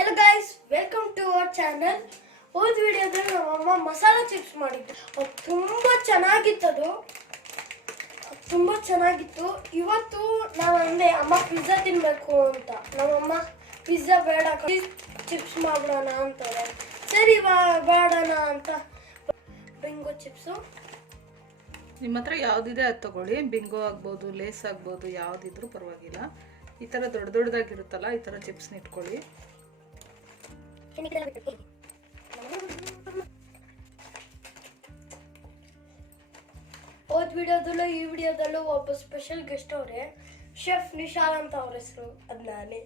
Hello guys, welcome to our channel. ಹೋದ ವಿಡಿಯೋದಲ್ಲಿ ನಮ್ಮಮ್ಮ ಮಸಾಲಾ ಚಿಪ್ಸ್ ಮಾಡಿದ್ರು. ಅದು ತುಂಬಾ ಚೆನ್ನಾಗಿತ್ತು. ಇವತ್ತು ನಾನು ಅಂದೆ ಅಮ್ಮ ಪಿಜ್ಜಾ ತಿನ್ಬೇಕು ಅಂತ. ನಮ್ಮಮ್ಮ ಪಿಜ್ಜಾ ಬೇಡ ಚಿಪ್ಸ್ ಮಾಡೋಣ ಅಂತಾರೆ. ಸರಿ ಬೇಡಣ ಅಂತ ಬಿಂಗೋ ಚಿಪ್ಸು. ನಿಮ್ಮ ಹತ್ರ ಯಾವುದಿದೆ ಅದು ತಗೊಳ್ಳಿ. ಬಿಂಗೋ ಆಗ್ಬೋದು, ಲೇಸ್ ಆಗ್ಬೋದು, ಯಾವುದಿದ್ರೂ ಪರವಾಗಿಲ್ಲ. ಈ ಥರ ದೊಡ್ಡದಾಗಿರುತ್ತಲ್ಲ, ಈ ಥರ ಚಿಪ್ಸ್ನ ಇಟ್ಕೊಳ್ಳಿ. ಹೋದ ವಿಡಿಯೋದಲ್ಲೂ ಈ ವಿಡಿಯೋದಲ್ಲೂ ಒಬ್ಬ ಸ್ಪೆಷಲ್ ಗೆಸ್ಟ್ ಅವರೇ, ಶೆಫ್ ನಿಶಾಲ್ ಅಂತ ಅವ್ರ ಹೆಸರು. ಅದು ನಾನೇ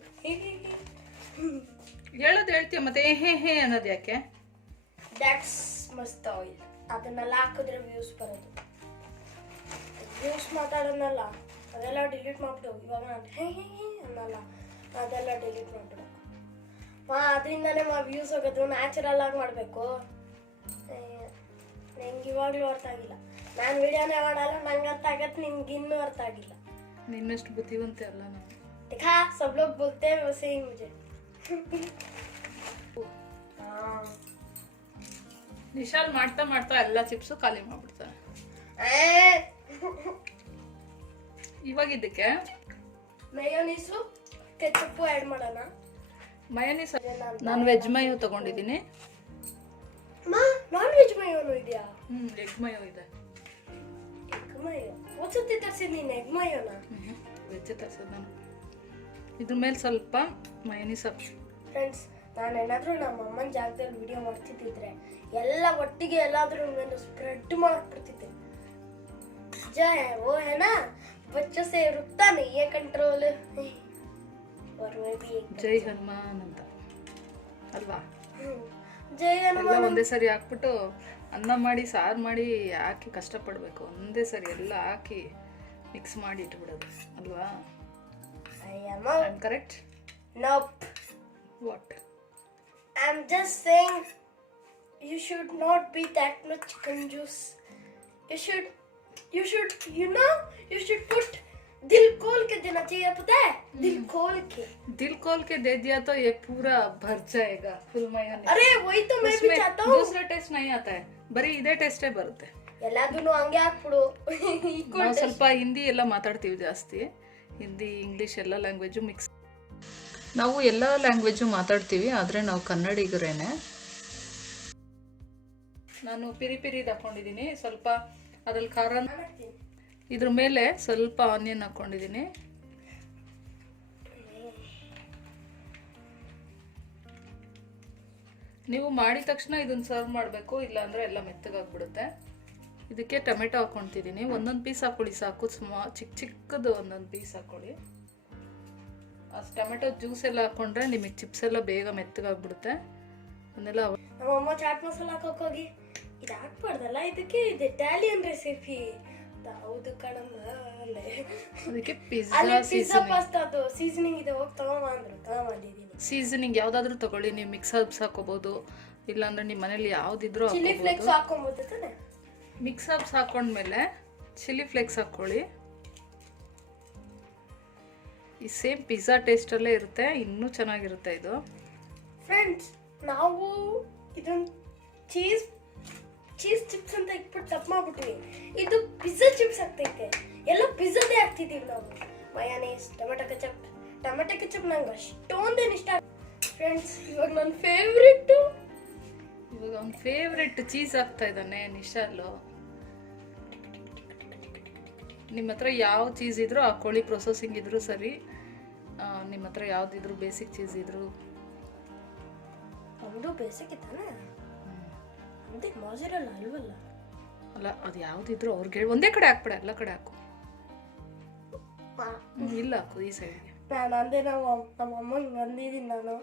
ಹೇಳೋದು ಹೇಳ್ತೀಯ ಮತ್ತೆ ಹೇ ಅನ್ನೋದು ಯಾಕೆ? ದ್ಯಾಟ್ಸ್ ಮಸ್ತ್ ಆಯಿಲ್. ಅದನ್ನೆಲ್ಲ ಹಾಕಿದ್ರೆ ವ್ಯೂಸ್ ಬರೋದು. ವ್ಯೂಸ್ ಮಾತಾಡೋನಲ್ಲ, ಅದೆಲ್ಲ ಡಿಲೀಟ್ ಮಾಡ್ಬಿಡು. ಇವಾಗ ನಾನು ಹೇ ಅನ್ನಲ್ಲ, ಅದೆಲ್ಲ ಡಿಲೀಟ್ ಮಾಡ್ಬಿಡು. ಅದರಿಂದನೇ ವ್ಯೂಸ್ ಹೋಗೋದು. ನ್ಯಾಚುರಲ್ ಆಗಿ ಮಾಡಬೇಕು. ನಂಗೆ ಇವಾಗಲೂ ಅರ್ಥ ಆಗಿಲ್ಲ. ನಾನು ವಿಡಿಯೋನೇ ಮಾಡಲ್ಲ, ನಂಗೆ ಅರ್ಥ ಆಗತ್ತೆ, ನಿಮ್ಗೆ ಇನ್ನೂ ಅರ್ಥ ಆಗಿಲ್ಲ. ನಿನ್ನಷ್ಟು ಬುದ್ಧಿವಂತೆ ಅಲ್ಲ ನಾನು. देखा सब लोग बोलते हैं वैसे ही मुझे. ನಿಶಾಲ್ ಮಾಡ್ತಾ ಮಾಡ್ತಾ ಎಲ್ಲ ಚಿಪ್ಸು ಖಾಲಿ ಮಾಡ್ಬಿಡ್ತಾನೆ. ಇವಾಗ ಇದಕ್ಕೆ ಮಯೋನೀಸು ಕೆಚಪ್ ಆ್ಯಡ್ ಮಾಡೋಣ. ಮಯೋನೀಸ್ ನಾನು ವೆಜ್ ಮಯೋ ತಗೊಂಡಿದ್ದೀನಿ. ನಾನ್ ವೆಜ್ ಮಯೋನು ಇದೆಯಾ? ಎಗ್ ಮಯೋ ಇದೆ. ಎಗ್ ಮಯೋ ಒಂದ್ಸತಿ ತರಿಸಿದ್ ನೀನು. ಎಗ್ ಮಯೋನ ವೆಜ್ ತರಿಸಿದ್ ನಾನು. ಇದ್ರ ಮೇಲೆ ಸ್ವಲ್ಪ ಮಯೋನೀಸ್. ಫ್ರೆಂಡ್ಸ್, ನಾನು ಏನಾದರೂ ನಮ್ಮ ಅಮ್ಮನ ಜಾಗದಲ್ಲಿ ವಿಡಿಯೋ ಮಾಡ್ತಿದ್ದಿದ್ರೆ ಎಲ್ಲ ಒಟ್ಟಿಗೆ ಎಲ್ಲಾದ್ರೂ ಮೇಲೆ ಸ್ಪ್ರೆಡ್ ಮಾಡ್ಬಿಡ್ತಿದ್ದೆ. ಜಯ ಓ ಹೇನಾ ಬಚ್ಚ ಸೇ ರುಕ್ತಾ ನಹೀ ಹೈ ಕಂಟ್ರೋಲ್. ಜೈ ಹನುಮಾನ್ ಅಂತ ಅಲ್ವಾ? ಜೈ ಹನುಮಾನ್ ಒಂದೇ ಸರಿ ಹಾಕ್ಬಿಟ್ಟು ಅನ್ನ ಮಾಡಿ ಸಾರು ಮಾಡಿ ಹಾಕಿ ಕಷ್ಟಪಡ್ಬೇಕು. ಒಂದೇ ಸರಿ ಎಲ್ಲ ಹಾಕಿ ಮಿಕ್ಸ್ ಮಾಡಿ ಇಟ್ಬಿಡೋದು ಅಲ್ವಾ? I'm correct? Nope. What? I'm just saying you should not be that much conjuice. You should put दिल खोल के देना चाहिए, पता है? दिल खोल के दे दिया तो ये पूरा भर जाएगा फुल मेयोनीज. अरे वही तो मैं भी चाहता हूँ. दूसरा टेस्ट नहीं आता है, ಬರೀ ಇದೇ ಟೇಸ್ಟೇ ಬರುತ್ತೆ. ಎಲ್ಲದನ್ನು ಹಂಗೆ ಹಾಕ್ಬಿಡು. ನಾವು ಸ್ವಲ್ಪ ಹಿಂದಿ ಎಲ್ಲ ಮಾತಾಡ್ತೀವಿ ಜಾಸ್ತಿ. ಹಿಂದಿ, ಇಂಗ್ಲೀಷ್ ಎಲ್ಲ ಲ್ಯಾಂಗ್ವೇಜು ಮಿಕ್ಸ್. ನಾವು ಎಲ್ಲ ಲ್ಯಾಂಗ್ವೇಜು ಮಾತಾಡ್ತೀವಿ, ಆದರೆ ನಾವು ಕನ್ನಡಿಗರೇನೆ. ನಾನು ಪಿರಿ ಹಾಕೊಂಡಿದ್ದೀನಿ. ಸ್ವಲ್ಪ ಅದ್ರಲ್ಲಿ ಖಾರ. ಇದ್ರ ಮೇಲೆ ಸ್ವಲ್ಪ ಆನಿಯನ್ ಹಾಕೊಂಡಿದ್ದೀನಿ. ನೀವು ಮಾಡಿದ ತಕ್ಷಣ ಇದನ್ನ ಸರ್ವ್ ಮಾಡಬೇಕು, ಇಲ್ಲಾಂದರೆ ಎಲ್ಲ ಮೆತ್ತಗಾಗ್ಬಿಡುತ್ತೆ. ಇದಕ್ಕೆ ಟೊಮೆಟೊ ಹಾಕ್ಕೊತಿದ್ದೀನಿ. ಒಂದೊಂದು ಪೀಸ್ ಹಾಕೊಳ್ಳಿ ಸಾಕು. ಚಿಕ್ಕದು ಒಂದೊಂದು ಪೀಸ್ ಹಾಕೊಳ್ಳಿ. ಅಷ್ಟು ಟೊಮೆಟೊ ಜ್ಯೂಸ್ ಎಲ್ಲ ಹಾಕ್ಕೊಂಡ್ರೆ ನಿಮಗೆ ಚಿಪ್ಸ್ ಎಲ್ಲ ಬೇಗ ಮೆತ್ತಗಾಗ್ಬಿಡುತ್ತೆ. ಅದನ್ನೆಲ್ಲ ನಮ್ಮಮ್ಮ ಚಾಟ್ ಮಸಾಲ ಹಾಕೋಗಿ ಇದು ಹಾಕ್ಬಾರ್ದಲ್ಲ, ಇದಕ್ಕೆ ಇದು ಇಟಾಲಿಯನ್ ರೆಸಿಪಿ. ಹೌದು ಕಣಮ್ಮ. ಅದಕ್ಕೆ ಪಿಜ್ಜಾ ಪಾಸ್ತಾ ಅದು ಸೀಸನಿಂಗ್ ಇದೆ, ಹೋಗಿ ತಗೊಂಡಿದ್ದೀನಿ. ಸೀಸನಿಂಗ್ ಯಾವುದಾದ್ರೂ ತಗೊಳ್ಳಿ. ನೀವು ಮಿಕ್ಸ್ ಹರ್ಬ್ಸ್ ಹಾಕೋಬಹುದು, ಇಲ್ಲಾಂದ್ರೆ ನಿಮ್ಮ ಮನೇಲಿ ಯಾವುದಿದ್ರೂ ಚಿಲ್ಲಿ ಫ್ಲೇಕ್ಸ್ ಹಾಕೊಬಹುದು ತಾನೆ. ಮಿಕ್ಸ್ ಹರ್ಬ್ಸ್ ಹಾಕೊಂಡ್ಮೇಲೆ ಚಿಲ್ಲಿ ಫ್ಲೇಕ್ಸ್ ಹಾಕ್ಕೊಳ್ಳಿ. ಈ ಸೇಮ್ ಪಿಜ್ಜಾ ಟೇಸ್ಟಲ್ಲೇ ಇರುತ್ತೆ, ಇನ್ನೂ ಚೆನ್ನಾಗಿರುತ್ತೆ ಇದು. ಫ್ರೆಂಡ್ಸ್, ನಾವು ಇದೊಂದು ಚೀಸ್ ಚಿಪ್ಸ್ ಅಂತ ಇಟ್ಬಿಟ್ಟು ತಪ್ಪು ಮಾಡ್ಬಿಟ್ವಿ. ಇದು ಪಿಜ್ಜಾ ಚಿಪ್ಸ್ ಆಗ್ತೈತೆ. ಎಲ್ಲ ಪಿಜ್ಜಾದೇ ಹಾಕ್ತಿದ್ದೀವಿ ನಾವು. ಮಯೋನೀಸ್, ಟೊಮೆಟೊ ಕೆಚಪ್ ನಂಗೆ ಅಷ್ಟೊಂದೇನು ಇಷ್ಟ. ಫ್ರೆಂಡ್ಸ್, ಇವಾಗ ನನ್ನ ಫೇವ್ರೆಟ್ ಚೀಸ್ ಆಗ್ತಾ ಇದ್ದಾನೆ ನಿಶಾಲು. ನಿಮ್ಮ ಹತ್ರ ಯಾವ ಚೀಸ್ ಇದ್ರೂ ಹಾಕೊಳ್ಳಿ, ಪ್ರೊಸೆಸಿಂಗ್ ಇದ್ರೂ ಸರಿ. ನಿಮ್ಮ ಹತ್ರ ಯಾವುದಿದ್ರು ಬೇಸಿಕ್ ಚೀಸ್ ಇದ್ರು. ಒಂದು ಬೇಸಿಕ್ ಇತ್ತಾನೆ, ಒಂದೇ ಮಾಜರಲ್ಲ ಅಲ್ವಲ್ಲ. ಅಲ್ಲ, ಅದು ಯಾವುದಿದ್ರು ಅವ್ರಿಗೆ ಒಂದೇ ಕಡೆ ಹಾಕ್ಬೇಡ, ಎಲ್ಲ ಕಡೆ ಹಾಕು. ಇಲ್ಲ ಹಾಕು ಈ ಸೈಡ್ಗೆ. ನಾನು ಅಂದೆ ನಮ್ಮ ಅಮ್ಮ ಹಿಂಗೆ ಅಂದಿದ್ದೀನಿ ನಾನು.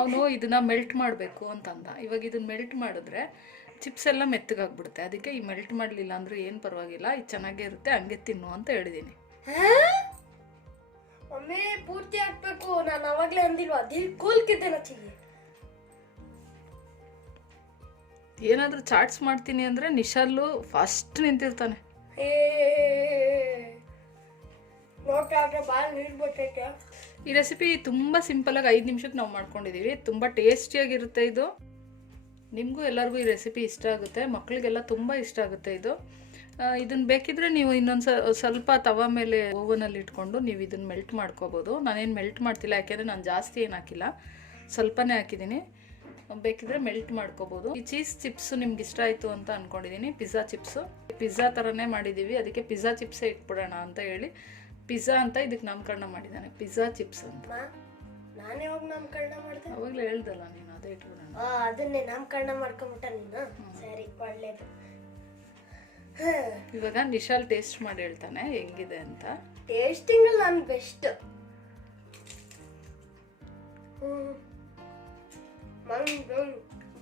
ಅವನು ಇದನ್ನ ಮೆಲ್ಟ್ ಮಾಡಬೇಕು ಅಂತಂದ. ಇವಾಗ ಇದನ್ನ ಮೆಲ್ಟ್ ಮಾಡಿದ್ರೆ ಚಿಪ್ಸ್ ಎಲ್ಲ ಮೆತ್ತಗಾಗ್ಬಿಡುತ್ತೆ. ಅದಕ್ಕೆ ಈ ಮೆಲ್ಟ್ ಮಾಡಲಿಲ್ಲ ಅಂದ್ರೆ ಏನು ಪರವಾಗಿಲ್ಲ, ಇದು ಚೆನ್ನಾಗೇ ಇರುತ್ತೆ, ಹಂಗೆ ತಿನ್ನು ಅಂತ ಹೇಳಿದ್ದೀನಿ. ಒಮ್ಮೆ ಪೂರ್ತಿ ಹಾಕ್ಬೇಕು. ನಾನು ಅವಾಗಲೇ ಅಂದಿಲ್ವಾ, ದಿಲ್ ಕೋಲ್ಕಿದ್ದೇನ ಚಿಲ್ಲಿ. ಏನಾದರೂ ಚಾಟ್ಸ್ ಮಾಡ್ತೀನಿ ಅಂದರೆ ನಿಶಾಲು ಫಸ್ಟ್ ನಿಂತಿರ್ತಾನೆ. ನೋಡ್ತಾ ಭಾಳ ನೀರು ಬರ್ತೈತೆ. ಈ ರೆಸಿಪಿ ತುಂಬ ಸಿಂಪಲಾಗಿ 5 ನಿಮಿಷಕ್ಕೆ ನಾವು ಮಾಡ್ಕೊಂಡಿದ್ದೀವಿ. ತುಂಬ ಟೇಸ್ಟಿಯಾಗಿರುತ್ತೆ ಇದು. ನಿಮಗೂ ಎಲ್ಲರಿಗೂ ಈ ರೆಸಿಪಿ ಇಷ್ಟ ಆಗುತ್ತೆ, ಮಕ್ಕಳಿಗೆಲ್ಲ ತುಂಬ ಇಷ್ಟ ಆಗುತ್ತೆ ಇದು. ಇದನ್ನು ಬೇಕಿದ್ರೆ ನೀವು ಇನ್ನೊಂದು ಸ್ವಲ್ಪ ತವ ಮೇಲೆ ಓವನಲ್ಲಿ ಇಟ್ಕೊಂಡು ನೀವು ಇದನ್ನು ಮೆಲ್ಟ್ ಮಾಡ್ಕೋಬೋದು. ನಾನೇನು ಮೆಲ್ಟ್ ಮಾಡ್ತಿಲ್ಲ, ಯಾಕೆಂದರೆ ನಾನು ಜಾಸ್ತಿ ಏನು ಹಾಕಿಲ್ಲ, ಸ್ವಲ್ಪನೇ ಹಾಕಿದ್ದೀನಿ. ಬೇಕಿದ್ರೆ ಮೆಲ್ಟ್ ಮಾಡ್ಕೋಬೋದು. ಈ ಚೀಸ್ ಚಿಪ್ಸು ನಿಮ್ಗೆ ಇಷ್ಟ ಆಯಿತು ಅಂತ ಅಂದ್ಕೊಂಡಿದ್ದೀನಿ. ಪಿಜ್ಜಾ ಚಿಪ್ಸು ಪಿಜ್ಜಾ ಥರನೇ ಮಾಡಿದ್ದೀವಿ, ಅದಕ್ಕೆ ಪಿಜ್ಜಾ ಚಿಪ್ಸೇ ಇಟ್ಬಿಡೋಣ ಅಂತ ಹೇಳಿ ಪಿಜ್ಜಾ ಅಂತ ಇದಕ್ಕೆ ನಾಮಕರಣ ಮಾಡಿದ್ದಾನೆ, ಪಿಜ್ಜಾ ಚಿಪ್ಸ್ ಅಂತ. ನಾನು ಯಾವಾಗ ನಾಮಕರಣ ಮಾಡಿದೆ? ಅವಾಗಲೇ ಹೇಳ್ದಲ್ಲ ನೀನು, ಅದೇ ಇಟ್ಬಿಡೋಣ. ಅದನ್ನೇ ನಾಮಕರಣ ಮಾಡ್ಕೊಂಬಿಟ್ಟ ನೀನು. ಸರಿ, ಒಳ್ಳೇದು. ಇವಾಗ ನಿಶಾಲ್ ಟೇಸ್ಟ್ ಮಾಡಿ ಹೇಳ್ತಾನೆ ಹೆಂಗಿದೆ ಅಂತ. ಟೇಸ್ಟಿಂಗ್ ಅಲ್ಲಿ ನಾನು ಬೆಸ್ಟ್.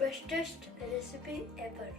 Bestest recipe ever.